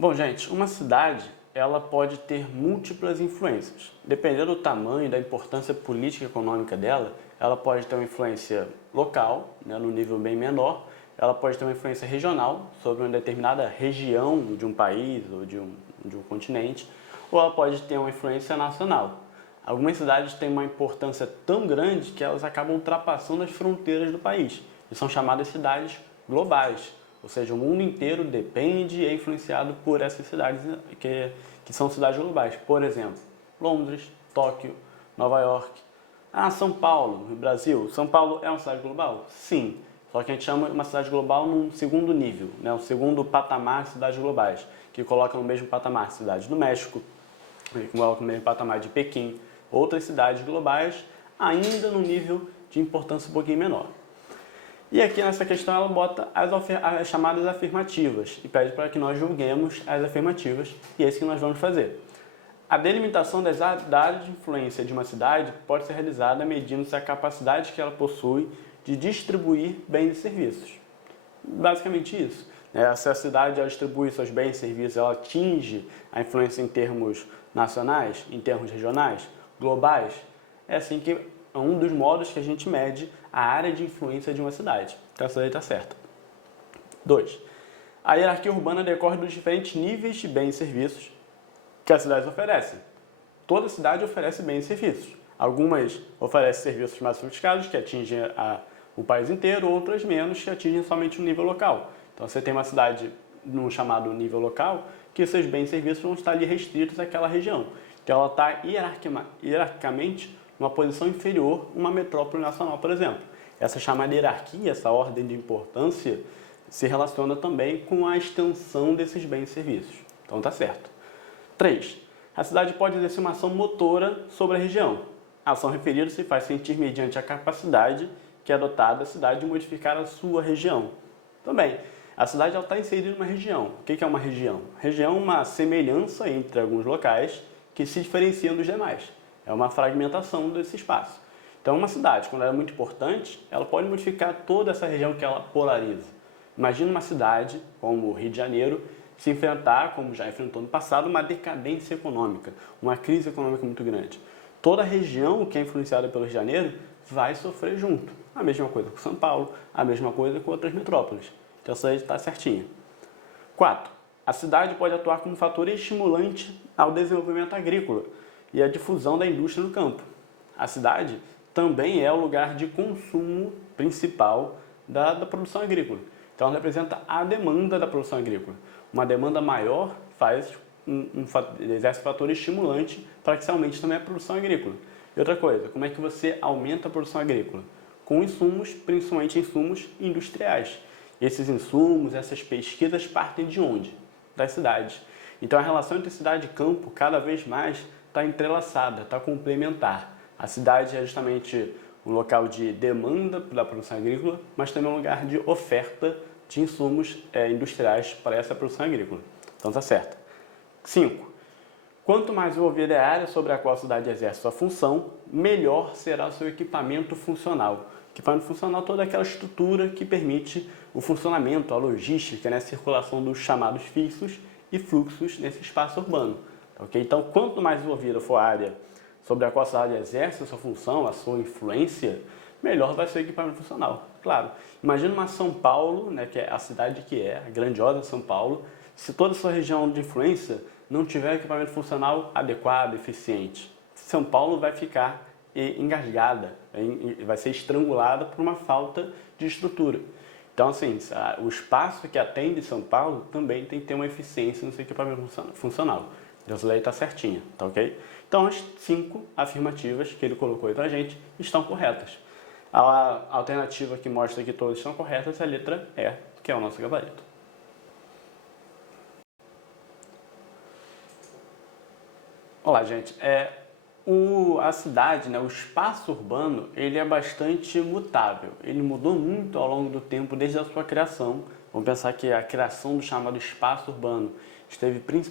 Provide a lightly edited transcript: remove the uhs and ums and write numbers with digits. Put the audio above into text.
Bom, gente, uma cidade ela pode ter múltiplas influências. Dependendo do tamanho e da importância política e econômica dela, ela pode ter uma influência local, né, no nível bem menor, ela pode ter uma influência regional sobre uma determinada região de um país ou de um continente, ou ela pode ter uma influência nacional. Algumas cidades têm uma importância tão grande que elas acabam ultrapassando as fronteiras do país e são chamadas cidades globais. Ou seja, o mundo inteiro depende e é influenciado por essas cidades que são cidades globais. Por exemplo, Londres, Tóquio, Nova York. São Paulo, no Brasil. São Paulo é uma cidade global? Sim. Só que a gente chama uma cidade global num segundo nível, né? Um segundo patamar de cidades globais, que coloca no mesmo patamar cidades do México, que coloca no mesmo patamar de Pequim, outras cidades globais, ainda no nível de importância um pouquinho menor. E aqui nessa questão ela bota as chamadas afirmativas e pede para que nós julguemos as afirmativas, e é isso que nós vamos fazer. A delimitação das áreas de influência de uma cidade pode ser realizada medindo-se a capacidade que ela possui de distribuir bens e serviços. Basicamente isso. Se a cidade ela distribui seus bens e serviços, ela atinge a influência em termos nacionais, em termos regionais, globais, é assim que é um dos modos que a gente mede a área de influência de uma cidade. Então essa daí está certa. 2. A hierarquia urbana decorre dos diferentes níveis de bens e serviços que as cidades oferecem. Toda cidade oferece bens e serviços. Algumas oferecem serviços mais sofisticados, que atingem o país inteiro, outras menos, que atingem somente o nível local. Então você tem uma cidade no chamado nível local, que seus bens e serviços vão estar ali restritos àquela região. Então ela está hierarquicamente numa posição inferior a uma metrópole nacional, por exemplo. Essa chamada hierarquia, essa ordem de importância, se relaciona também com a extensão desses bens e serviços. Então está certo. 3. A cidade pode exercer uma ação motora sobre a região. A ação referida se faz sentir mediante a capacidade que é adotada a cidade de modificar a sua região. Também, a cidade está inserida em uma região. O que é uma região? Região é uma semelhança entre alguns locais que se diferenciam dos demais. É uma fragmentação desse espaço. Então, uma cidade, quando ela é muito importante, ela pode modificar toda essa região que ela polariza. Imagina uma cidade, como o Rio de Janeiro, se enfrentar, como já enfrentou no passado, uma decadência econômica, uma crise econômica muito grande. Toda a região que é influenciada pelo Rio de Janeiro vai sofrer junto. A mesma coisa com São Paulo, a mesma coisa com outras metrópoles. Então, isso aí está certinho. 4. A cidade pode atuar como fator estimulante ao desenvolvimento agrícola e à difusão da indústria no campo. A cidade também é o lugar de consumo principal da produção agrícola. Então, ela representa a demanda da produção agrícola. Uma demanda maior exerce fator estimulante para que se aumente também a produção agrícola. E outra coisa, como é que você aumenta a produção agrícola? Com insumos, principalmente insumos industriais. Esses insumos, essas pesquisas partem de onde? Das cidades. Então a relação entre cidade e campo cada vez mais está entrelaçada, está complementar. A cidade é justamente um local de demanda da produção agrícola, mas também um lugar de oferta de insumos industriais para essa produção agrícola. Então está certo. 5. Quanto mais envolvida é a área sobre a qual a cidade exerce sua função, melhor será o seu equipamento funcional. Equipamento funcional é toda aquela estrutura que permite o funcionamento, a logística, né, a circulação dos chamados fixos e fluxos nesse espaço urbano. Okay? Então, quanto mais envolvida for a área sobre a qual a cidade exerce a sua função, a sua influência, melhor vai ser o equipamento funcional. Claro, imagina uma São Paulo, né, que é a cidade que é, a grandiosa São Paulo, se toda a sua região de influência não tiver equipamento funcional adequado, eficiente, São Paulo vai ficar engasgada, vai ser estrangulada por uma falta de estrutura. Então, assim, o espaço que atende São Paulo também tem que ter uma eficiência no seu equipamento funcional. Então, isso daí está certinha, tá ok? Então, as 5 afirmativas que ele colocou aí pra gente estão corretas. A alternativa que mostra que todas estão corretas é a letra E, que é o nosso gabarito. Olá, gente. A cidade, né, o espaço urbano, ele é bastante mutável. Ele mudou muito ao longo do tempo, desde a sua criação. Vamos pensar que a criação do chamado espaço urbano esteve principalmente